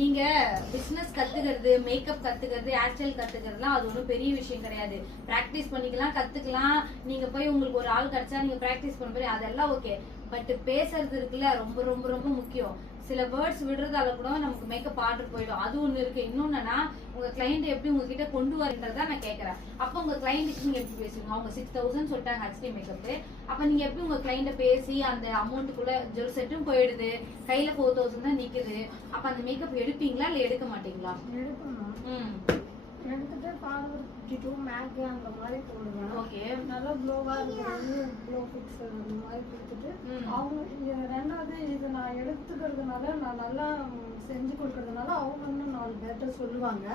நீங்க பிசினஸ் கத்துக்கிறது, மேக்கப் கத்துக்கிறது, ஹேர் ஸ்டைல் கத்துக்கிறதுலாம் அது ஒன்றும் பெரிய விஷயம் கிடையாது. பிராக்டிஸ் பண்ணிக்கலாம், கத்துக்கலாம். நீங்க போய் உங்களுக்கு ஒரு ஆள் கிடைச்சா நீங்க பிராக்டிஸ் பண்ண போய் அதெல்லாம் ஓகே. பட் பேசுறது இருக்குல்ல, ரொம்ப ரொம்ப ரொம்ப முக்கியம். சில வேர்ட்ஸ் விடுறதால கூட நமக்கு மேக்கப் ஆர்டர் போயிடும். அது ஒண்ணு இருக்கு. இன்னொன்னா உங்க கிளைண்ட் எப்படி உங்ககிட்ட கொண்டு வரன்றதா நான் கேக்குறேன். அப்ப உங்க கிளைண்ட்டுக்கு நீங்க எப்படி பேசுவீங்க? அவங்க 6000 சொல்லிட்டாங்க ஹெச்டி மேக்கப். அப்ப நீங்க எப்படி உங்க கிளைண்ட பேசி அந்த அமௌண்ட்டுக்குள்ள ஜுவல் செட்டும் போயிடுது, கையில 4000 தான் நிக்குது. அப்ப அந்த மேக்கப் எடுப்பீங்களா இல்ல எடுக்க மாட்டீங்களா? எடுத்துட்டு ஃபார்வர்ட் 52 மேக் அந்த மாதிரி போடுவேன். ஓகே, நல்லா க்ளோவா இருக்கிறது, க்ளோ ஃபிக்ஸ் அந்த மாதிரி கொடுத்துட்டு அவங்க ரெண்டாவது இது நான் எடுத்துக்கிறதுனால நான் நல்லா செஞ்சு கொடுக்கறதுனால அவங்க இன்னும் 4 பேர்ட்ட சொல்லுவாங்க.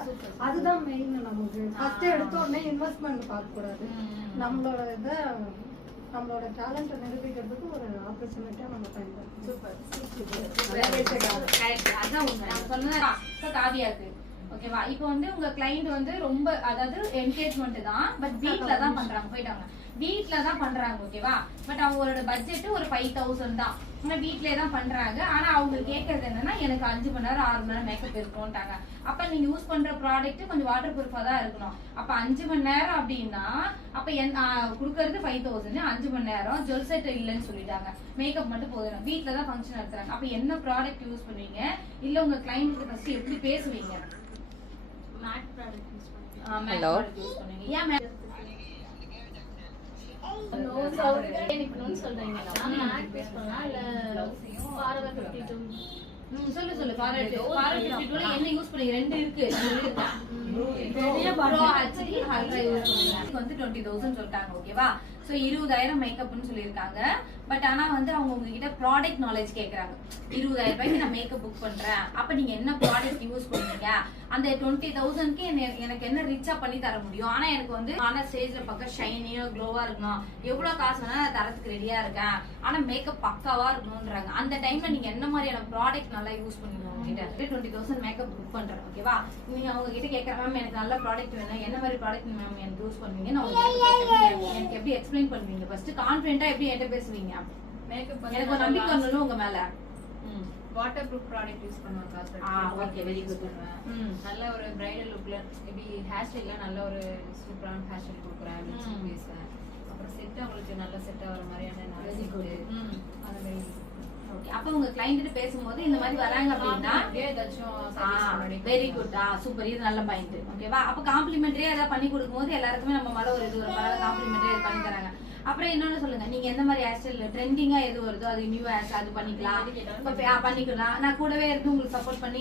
அதுதான் மெயின். நமக்கு ஃபர்ஸ்ட் எடுத்த உடனே இன்வெஸ்ட்மெண்ட் பார்க்க கூடாது. நம்மளோட இதை நம்மளோட டேலண்ட்டை நிரூபிக்கிறதுக்கு ஒரு ஆப்பர்ச்சுனிட்டியா நம்ம பயன்படுத்தணும். அதான் உண்மை. நான் சொன்னது காவியா இருக்கு. ஓகேவா? இப்போ வந்து உங்க கிளைண்ட் வந்து ரொம்ப அதாவது என்கேஜ்மெண்ட் தான், பட் வீட்ல தான் பண்றாங்க. போயிட்டாங்க, வீட்ல தான் பண்றாங்க. ஓகேவா? பட் அவங்களோட பட்ஜெட் ஒரு 5000 தான். ஆனா வீட்லயே தான் பண்றாங்க. ஆனா அவங்க கேட்கறது என்னன்னா எனக்கு 5 மணி நேரம் 6 மணி நேரம் மேக்கப் இருக்கும்ட்டாங்க. அப்ப நீங்க யூஸ் பண்ற ப்ராடக்ட் கொஞ்சம் வாட்டர் ப்ரூஃபா தான் இருக்கணும். அப்ப 5 மணி நேரம் அப்படின்னா அப்ப குடுக்கறது 5000, 5 மணி நேரம் ஜுவல் செட் இல்லைன்னு சொல்லிட்டாங்க. மேக்கப் மட்டும் போதும். வீட்ல தான் ஃபங்க்ஷன் நடத்துறாங்க. அப்ப என்ன ப்ராடக்ட் யூஸ் பண்ணுவீங்க? இல்ல உங்க கிளைண்ட் ஃபர்ஸ்ட் எப்படி பேசுவீங்க? மேட் ப்ராடக்ட் யூஸ் பண்ணுவீங்க. ஹலோ, ஏன் மேட் சொல்றீங்க? மேட் யூஸ் பண்ணலாம் இல்ல ஃபார்வர்ட் 52? சொல்லு ஃபார்வர்ட் 52ல என்ன யூஸ் பண்ணீங்க? ரெண்டு இருக்கு. பெரிய ப்ரோ ஆக்சுவலி ஹல்ரா யூஸ் பண்ணுவாங்க. வந்து 20000 சொல்லிட்டாங்க. ஓகேவா? சோ 20000 மேக்கப்னு சொல்லிருக்காங்க. பட் ஆனா வந்து அவங்க உங்ககிட்ட ப்ராடக்ட் நாலேஜ் கேக்குறாங்க. 20000 ரூபாய்க்கு நான் மேக்கப் புக் பண்றேன், அப்ப நீங்க என்ன ப்ராடக்ட் யூஸ் பண்ணுவீங்க? அந்த 20000க்கு எனக்கு என்ன ரிச்சா பண்ணி தர முடியும்? ஆனா எனக்கு வந்து ஆனா ஸ்டேஜ்ல பக்கம் ஷைனியா க்ளோவா இருக்கணும், எவ்வளவு காசு வேணா நான் தரத்துக்கு ரெடியா இருக்கேன், ஆனா மேக்கப் பக்காவா இருக்கணும்ன்றாங்க. அந்த டைம்ல நீங்க என்ன மாதிரியான ப்ராடக்ட் நல்லா யூஸ் பண்ணுவீங்க? உங்ககிட்ட 20000 மேக்கப் புக் பண்றேன். ஓகேவா? நீங்க அவங்க கிட்ட கேக்குற மேம் எனக்கு நல்ல ப்ராடக்ட் வேணும், என்ன மாதிரி ப்ராடக்ட் மேம் எனக்கு யூஸ் பண்ணுவீங்க? எனக்கு எப்படி எக்ஸ்பிளைன் பண்ணுவீங்க? ஃபர்ஸ்ட் கான்ஃபிடென்ட்டா எப்படி என்கிட்ட பேசுவீங்க? மேக்கப் எனக்கு ஒரு நம்பிக்கை வரணும் உங்க மேல. வாட்டர் ப்ரூஃப் ப்ராடக்ட் யூஸ் பண்ணுவேன். Okay, very good. நல்ல ஒரு பிரைடல் லுக்ல எப்படி ஹேர் ஸ்டைல்ல நல்ல ஒரு சூப்பரான ஹேர் ஸ்டைல் கொடுக்குறேன் அப்படின்னு பேசுவேன். அப்புறம் செட் அவங்களுக்கு நல்ல செட் ஆகிற மாதிரியான வெரி குட். அந்த மாதிரி. ஓகே, அப்ப உங்க கிளைண்ட் பேசும்போது இந்த மாதிரி வராங்க அப்படின்னா வெரி குட், சூப்பர், இது நல்ல பாயிண்ட். ஓகேவா? அப்ப காம்ப்ளிமெண்டரியா ஏதாவது பண்ணி கொடுக்கும்போது எல்லாருக்குமே நம்ம மேல ஒரு இது ஒரு பரவாயில்ல காம்ப்ளிமெண்டரியா பண்ணி தராங்க. அப்புறம் இன்னொன்னு சொல்லுங்க, நீங்க எந்த மாதிரி ஹேர் ஸ்டைல் ட்ரெண்டிங்கா எது வருதோ அது நியூ ஹேர் அது பண்ணிக்கலாம், பண்ணிக்கலாம். நான் கூடவே இருந்து உங்களுக்கு சப்போர்ட் பண்ணி